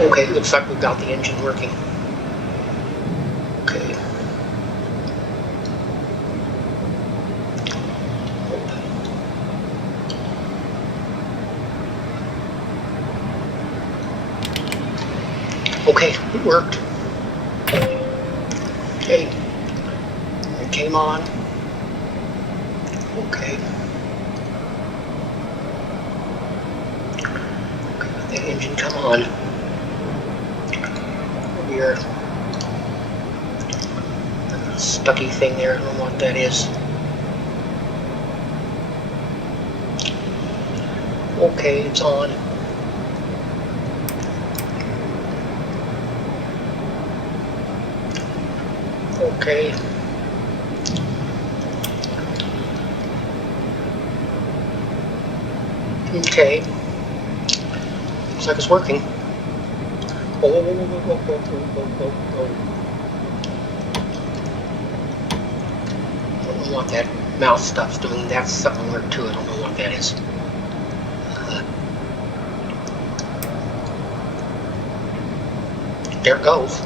Okay, looks like we've got the engine working. Okay. Okay, it worked. Okay. It came on. Okay. Okay, let the engine come on. Weird. Stucky thing there, I don't know what that is. Okay, it's on. Okay. Okay. Looks like it's working. Oh. I don't know what that mouse stuff's doing. That's something weird too. I don't know what that is. There it goes.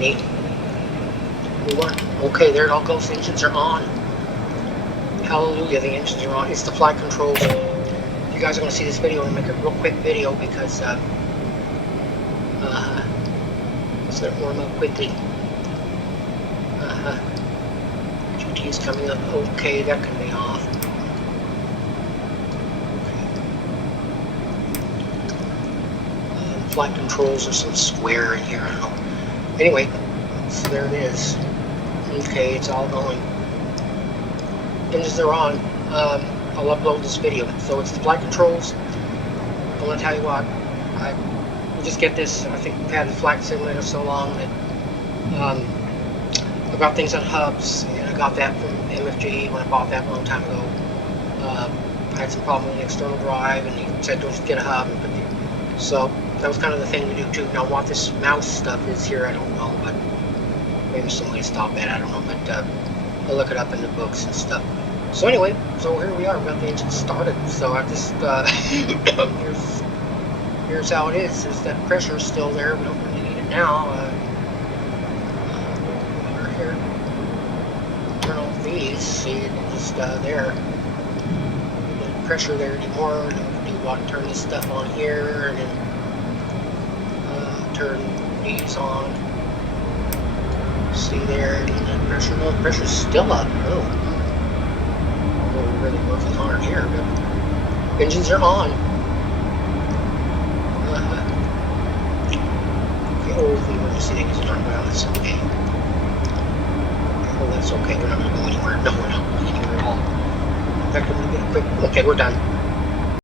Neat. Okay, there it all goes. The engines are on. Hallelujah, the engines are on. It's the flight controls. If you guys are going to see this video, I'm going to make a real quick video because let's let it warm up quickly. GT is coming up. Okay, that can be off. Okay. Flight controls are some square in here. I don't know. Anyway, so there it is. Okay, it's all going. Engines are on. I'll upload this video. So it's the flight controls. I'm going to tell you what. We just get this. I think we've had the flight simulator so long that I got things on HUBS, and I got that from MFG when I bought that a long time ago. I had some problem with the external drive, and he said don't just get a hub. So that was kind of the thing to do too. Now what this mouse stuff is here, I don't know, but maybe somebody stop that, I don't know, but I'll look it up in the books and stuff. So anyway, so here we are, we've got the engine started. So I just, here's how it is. There's that pressure still there, we don't really need it now. Over here, turn off these, see it just there. No pressure there anymore. Turn this stuff on here, and then turn these on. See there, and then pressure. No, pressure's still up. Oh, we're really working hard here, but engines are on. Okay, oh, the emergency thing is turned on. That's okay. Oh, that's okay. We're not going to go anywhere. No, we're not going anywhere at all. In fact, we're going to get a quick. Okay, we're done.